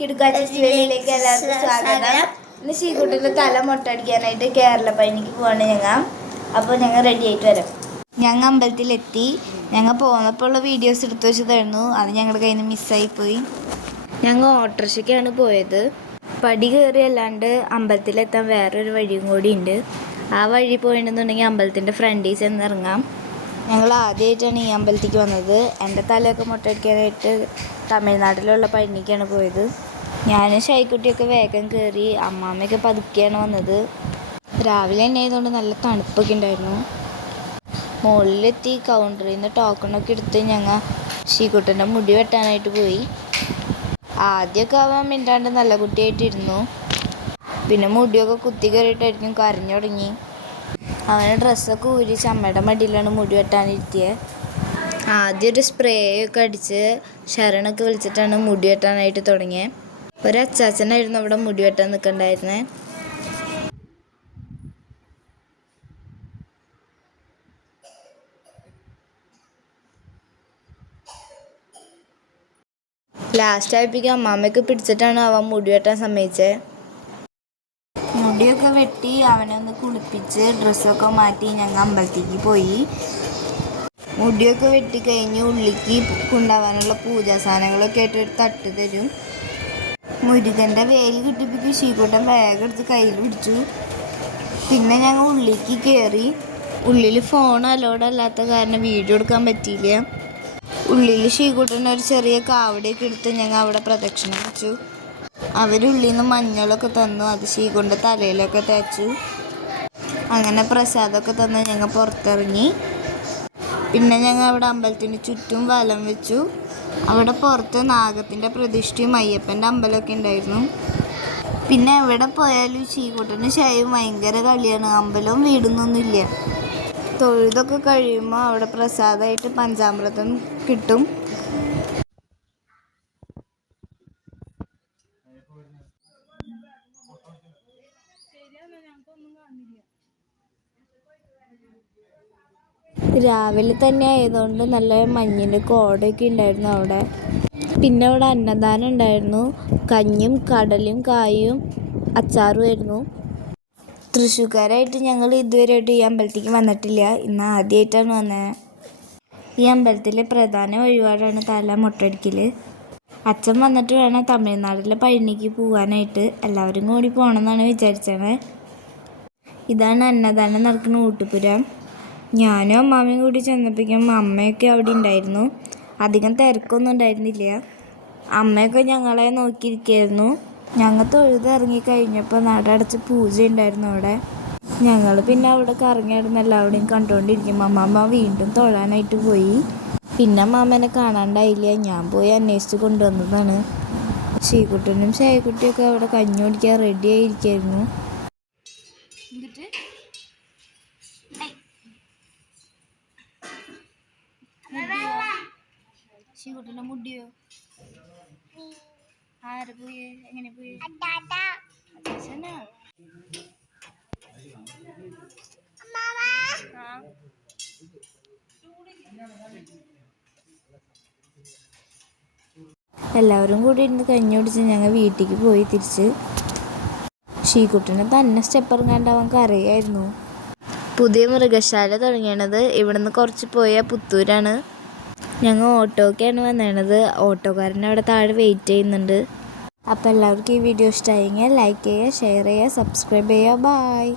കിടുക്കാച്ചിലേക്ക് എല്ലാവർക്കും സ്വാഗതം. ഇന്ന് ശ്രീകുട്ടിൻ്റെ തല മൊട്ടടിക്കാനായിട്ട് കേരള പഴനിക്ക് പോവാണ് ഞങ്ങൾ. അപ്പോൾ ഞങ്ങൾ റെഡി ആയിട്ട് വരാം. ഞങ്ങൾ അമ്പലത്തിലെത്തി. ഞങ്ങൾ പോന്നപ്പോൾ ഉള്ള വീഡിയോസ് എടുത്തു വെച്ചതായിരുന്നു. അത് ഞങ്ങളുടെ കയ്യിൽ നിന്ന് മിസ്സായിപ്പോയി. ഞങ്ങൾ ഓട്ടോറിക്ഷയ്ക്കാണ് പോയത്. പടി കയറി അല്ലാണ്ട് അമ്പലത്തിലെത്താൻ വേറൊരു വഴിയും കൂടി ഉണ്ട്. ആ വഴി പോയിട്ടുണ്ടെന്നുണ്ടെങ്കിൽ അമ്പലത്തിൻ്റെ ഫ്രണ്ടിൽ ചെന്ന് ഇറങ്ങാം. ഞങ്ങൾ ആദ്യമായിട്ടാണ് ഈ അമ്പലത്തിലേക്ക് വന്നത്. എൻ്റെ തലയൊക്കെ മൊട്ടടിക്കാനായിട്ട് തമിഴ്നാട്ടിലുള്ള പഴനിക്കാണ് പോയത്. ഞാനും ഷൈക്കുട്ടിയൊക്കെ വേഗം കയറി. അമ്മാമ്മയൊക്കെ പതുക്കെയാണ് വന്നത്. രാവിലെ തന്നെ ആയതുകൊണ്ട് നല്ല തണുപ്പൊക്കെ ഉണ്ടായിരുന്നു. മുകളിലെത്തി കൗണ്ടറിൽ നിന്ന് ടോക്കണൊക്കെ എടുത്ത് ഞങ്ങൾ ശ്രീകുട്ടൻ്റെ മുടി വെട്ടാനായിട്ട് പോയി. ആദ്യമൊക്കെ അവൻ മിണ്ടാണ്ട് നല്ല കുട്ടിയായിട്ടിരുന്നു. പിന്നെ മുടിയൊക്കെ കുത്തി കയറിയിട്ടായിരിക്കും കരഞ്ഞു തുടങ്ങി. അവന് ഡ്രസ്സൊക്കെ ഊരി ചമ്മയുടെ മടിയിലാണ് മുടി വെട്ടാനിരുത്തിയത്. ആദ്യം ഒരു സ്പ്രേ ഒക്കെ അടിച്ച് ശരണൊക്കെ വിളിച്ചിട്ടാണ് മുടി വെട്ടാനായിട്ട് തുടങ്ങിയത്. ഒരച്ചാച്ചനായിരുന്നു അവിടെ മുടി വെട്ടാൻ നിൽക്കണ്ടായിരുന്നത്. ലാസ്റ്റ് ആയപ്പോഴേക്കും അമ്മാമ്മയൊക്കെ പിടിച്ചിട്ടാണ് അവൻ മുടി വെട്ടാൻ സമ്മതിച്ചത്. മുടിയൊക്കെ വെട്ടി അവനെ ഒന്ന് കുളിപ്പിച്ച് ഡ്രസ്സൊക്കെ മാറ്റി ഞങ്ങൾ അമ്പലത്തേക്ക് പോയി. മുടിയൊക്കെ വെട്ടി കഴിഞ്ഞ് ഉള്ളിക്ക് കൊണ്ടുപോകാനുള്ള പൂജാ സാധനങ്ങളൊക്കെ ആയിട്ട് ഒരു തട്ട് തരും. മുരുകൻ്റെ വേല് കിട്ടിയപ്പോഴേക്കും ശ്രീകുട്ടൻ വേഗം എടുത്ത് കയ്യിൽ പിടിച്ചു. പിന്നെ ഞങ്ങൾ ഉള്ളിലേക്ക് കയറി. ഉള്ളിൽ ഫോൺ അലോഡ് അല്ലാത്ത കാരണം വീഡിയോ എടുക്കാൻ പറ്റിയില്ല. ഉള്ളിൽ ശ്രീകുട്ടൻ ഒരു ചെറിയ കാവടിയൊക്കെ എടുത്ത് ഞങ്ങൾ അവിടെ പ്രദക്ഷിണം വെച്ചു. അവരുള്ളിൽ നിന്ന് മഞ്ഞളൊക്കെ തന്നു. അത് ശ്രീകുട്ടൻ്റെ തലയിലൊക്കെ തേച്ചു. അങ്ങനെ പ്രസാദമൊക്കെ തന്ന് ഞങ്ങൾ പുറത്തിറങ്ങി. പിന്നെ ഞങ്ങൾ അവിടെ അമ്പലത്തിന് ചുറ്റും വലം വെച്ചു. അവിടെ പുറത്ത് നാഗത്തിൻ്റെ പ്രതിഷ്ഠയും അയ്യപ്പൻ്റെ അമ്പലമൊക്കെ ഉണ്ടായിരുന്നു. പിന്നെ എവിടെ പോയാലും ശ്രീകുട്ടന് ശൈവും ഭയങ്കര കളിയാണ്. അമ്പലവും വീടുന്നൊന്നുമില്ല. തൊഴുതൊക്കെ കഴിയുമ്പോൾ അവിടെ പ്രസാദമായിട്ട് പഞ്ചാമൃതം കിട്ടും. രാവിലെ തന്നെ ആയതുകൊണ്ട് നല്ല മഞ്ഞിൻ്റെ കോടയൊക്കെ ഉണ്ടായിരുന്നു അവിടെ. പിന്നെ അവിടെ അന്നദാനം ഉണ്ടായിരുന്നു. കഞ്ഞിയും കടലും കായും അച്ചാറുമായിരുന്നു. തൃശ്ശൂർക്കാരായിട്ട് ഞങ്ങൾ ഇതുവരെയായിട്ട് ഈ അമ്പലത്തേക്ക് വന്നിട്ടില്ല. ഇന്ന് ആദ്യമായിട്ടാണ് വന്നത്. ഈ അമ്പലത്തിലെ പ്രധാന വഴിപാടാണ് തല മൊട്ടടിക്കൽ. അച്ഛൻ വന്നിട്ട് വേണം തമിഴ്നാട്ടിലെ പഴനിക്ക് പോകാനായിട്ട്. എല്ലാവരും കൂടി പോകണമെന്നാണ് വിചാരിച്ചത്. ഇതാണ് അന്നദാനം നടക്കുന്ന ഊട്ടുപുരം. ഞാനും അമ്മാമ്മയും കൂടി ചെന്നപ്പോഴേക്കും അമ്മയൊക്കെ അവിടെ ഉണ്ടായിരുന്നു. അധികം തിരക്കൊന്നും ഉണ്ടായിരുന്നില്ല. അമ്മയൊക്കെ ഞങ്ങളെ നോക്കിയിരിക്കുകയായിരുന്നു. ഞങ്ങൾ തൊഴുത് ഇറങ്ങിക്കഴിഞ്ഞപ്പോൾ നട അടച്ച് പൂജ ഉണ്ടായിരുന്നു അവിടെ. ഞങ്ങൾ പിന്നെ അവിടെ കറങ്ങി നടന്ന് എല്ലാവരുടെയും കണ്ടുകൊണ്ടിരിക്കും. അമ്മാമ്മ വീണ്ടും തൊഴാനായിട്ട് പോയി. പിന്നെ അമ്മാമ്മേനെ കാണാണ്ടായില്ല. ഞാൻ പോയി അന്വേഷിച്ച് കൊണ്ടുവന്നതാണ്. ശ്രീകുട്ടനും ഷൈക്കുട്ടിയൊക്കെ അവിടെ കഞ്ഞി കുടിക്കാൻ റെഡി ആയിരിക്കായിരുന്നു. ശ്രീകുട്ടൻ്റെ മുടിയോ ആര് പോയി എങ്ങനെ പോയി അച്ഛനാ? എല്ലാവരും കൂടി ഇരുന്ന് കഞ്ഞി കുടിച്ച് ഞങ്ങൾ വീട്ടിലേക്ക് പോയി തിരിച്ച്. ശ്രീകുട്ടനെ തന്നെ സ്റ്റെപ്പ് ഇറങ്ങാണ്ടാവാൻ കരയായിരുന്നു. പുതിയ മൃഗശാല തുടങ്ങിയത് ഇവിടുന്ന് കുറച്ച് പോയ പുത്തൂരാണ്. ഞങ്ങൾ ഓട്ടോക്കാണ് വന്നത്. ഓട്ടോക്കാരൻ അവിടെ താഴെ വെയിറ്റ് ചെയ്യുന്നുണ്ട്. അപ്പോൾ എല്ലാവർക്കും ഈ വീഡിയോ ഇഷ്ടമായെങ്കിൽ ലൈക്ക് ചെയ്യുക, ഷെയർ ചെയ്യുക, സബ്സ്ക്രൈബ് ചെയ്യുക. ബായ്.